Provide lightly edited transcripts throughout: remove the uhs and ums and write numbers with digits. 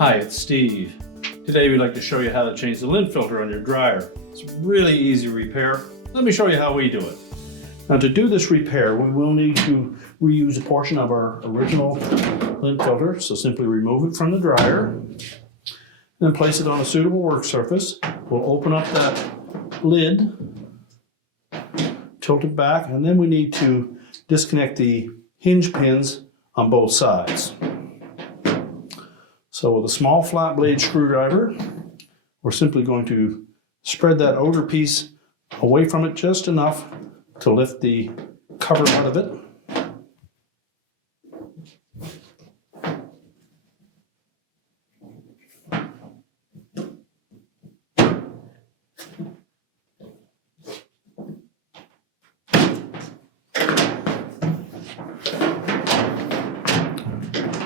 Hi, it's Steve. Today we'd like to show you how to change the lint filter on your dryer. It's a really easy repair. Let me show you how we do it. Now to do this repair, we will need to reuse a portion of our original lint filter. So simply remove it from the dryer, then place it on a suitable work surface. We'll open up that lid, tilt it back, and then we need to disconnect the hinge pins on both sides. So with a small flat blade screwdriver, we're simply going to spread that outer piece away from it just enough to lift the cover out of it.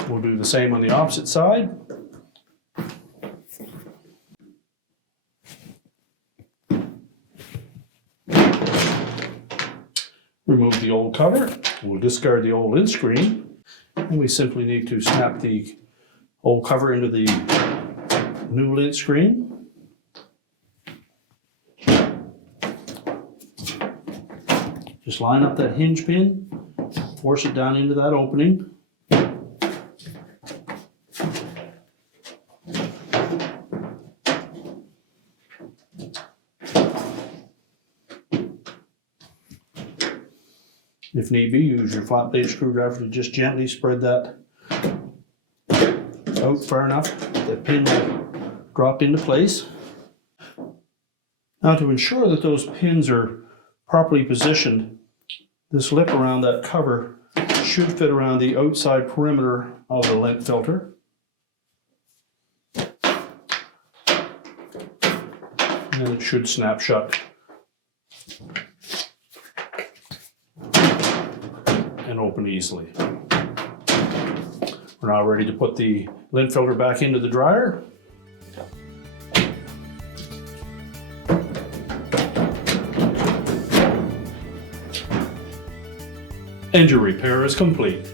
We'll do the same on the opposite side. Remove the old cover. We'll discard the old lint screen. And we simply need to snap the old cover into the new lint screen. Just line up that hinge pin, force it down into that opening. If need be, use your flat blade screwdriver to just gently spread that out far enough that the pin will drop into place. Now to ensure that those pins are properly positioned, this lip around that cover should fit around the outside perimeter of the lint filter. And then it should snap shut and open easily. We're now ready to put the lint filter back into the dryer. And your repair is complete.